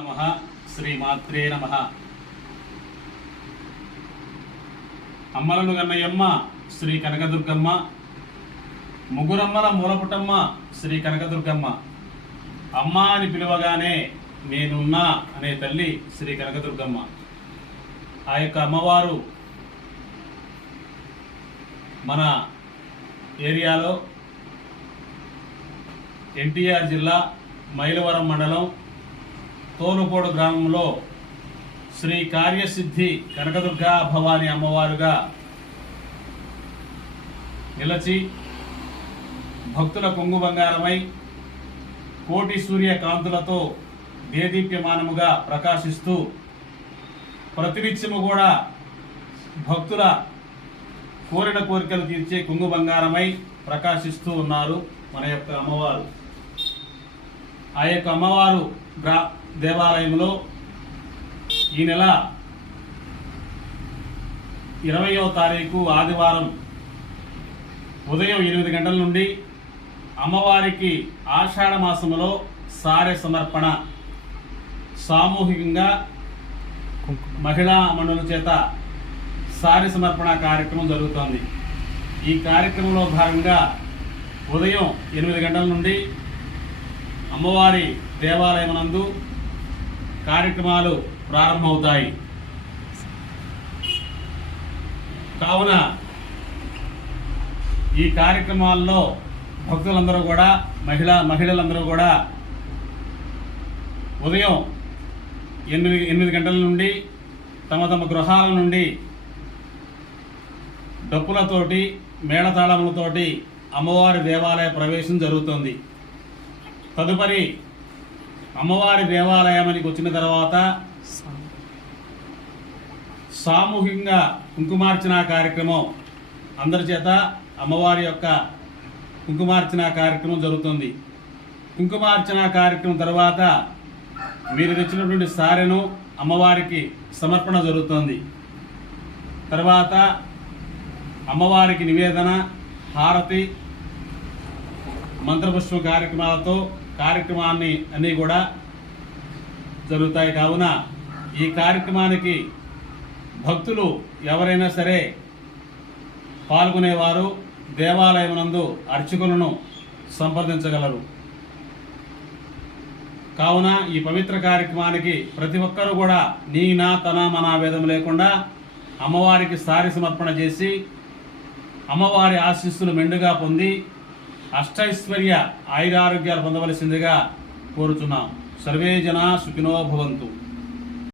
నమ. శ్రీమాత్రే నమ. అమ్మలను గన్నయ్యమ్మ శ్రీ కనకదుర్గమ్మ. ముగ్గురమ్మల మూలపుటమ్మ శ్రీ కనకదుర్గమ్మ. అమ్మ అని పిలువగానే నేనున్నా అనే తల్లి శ్రీ కనకదుర్గమ్మ. ఆ యొక్క అమ్మవారు మన ఏరియాలో ఎన్టీఆర్ జిల్లా మైలవరం మండలం తోలుపోడు గ్రామంలో శ్రీ కార్యసిద్ధి కనకదుర్గా భవాని అమ్మవారుగా నిలచి భక్తుల కొంగు బంగారమై కోటి సూర్య కాంతులతో దేదీప్యమానముగా ప్రకాశిస్తూ ప్రతినిత్యము కూడా భక్తుల కోరిన కోరికలు తీర్చే కుంగు బంగారమై ప్రకాశిస్తూ ఉన్నారు మన యొక్క అమ్మవారు. ఆ యొక్క అమ్మవారు గ్రా దేవాలయంలో ఈ నెల ఇరవయో తారీఖు ఆదివారం ఉదయం ఎనిమిది గంటల నుండి అమ్మవారికి ఆషాఢ మాసములో సారె సమర్పణ. సామూహికంగా మహిళా మండలి చేత సారి సమర్పణ కార్యక్రమం జరుగుతోంది. ఈ కార్యక్రమంలో భాగంగా ఉదయం ఎనిమిది గంటల నుండి అమ్మవారి దేవాలయం నందు కార్యక్రమాలు ప్రారంభమవుతాయి. కావున ఈ కార్యక్రమాల్లో భక్తులందరూ కూడా మహిళా మహిళలందరూ కూడా ఉదయం ఎనిమిది ఎనిమిది గంటల నుండి తమ తమ గృహాల నుండి డప్పులతోటి మేళతాళములతోటి అమ్మవారి దేవాలయ ప్రవేశం జరుగుతుంది. తదుపరి అమ్మవారి దేవాలయానికి వచ్చిన తర్వాత సామూహికంగా కుంకుమార్చన కార్యక్రమం అందరి చేత అమ్మవారి యొక్క కుంకుమార్చన కార్యక్రమం జరుగుతుంది. కుంకుమార్చన కార్యక్రమం తర్వాత మీరు తెచ్చినటువంటి సారెను అమ్మవారికి సమర్పణ జరుగుతుంది. తర్వాత అమ్మవారికి నివేదన హారతి మంత్రపుష్ప కార్యక్రమాలతో కార్యక్రమాన్ని అన్నీ కూడా జరుగుతాయి. కావున ఈ కార్యక్రమానికి భక్తులు ఎవరైనా సరే పాల్గొనేవారు దేవాలయం నందు అర్చకులను సంప్రదించగలరు. కావున ఈ పవిత్ర కార్యక్రమానికి ప్రతి ఒక్కరూ కూడా నీ నా తన మన భేదం లేకుండా అమ్మవారికి సారి సమర్పణ చేసి అమ్మవారి ఆశీస్సులు మెండుగా పొంది అష్టైశ్వర్య ఆయురారోగ్యాలు పొందవలసిందిగా కోరుచున్నాం. సర్వే జనా సుఖినో భవంతు.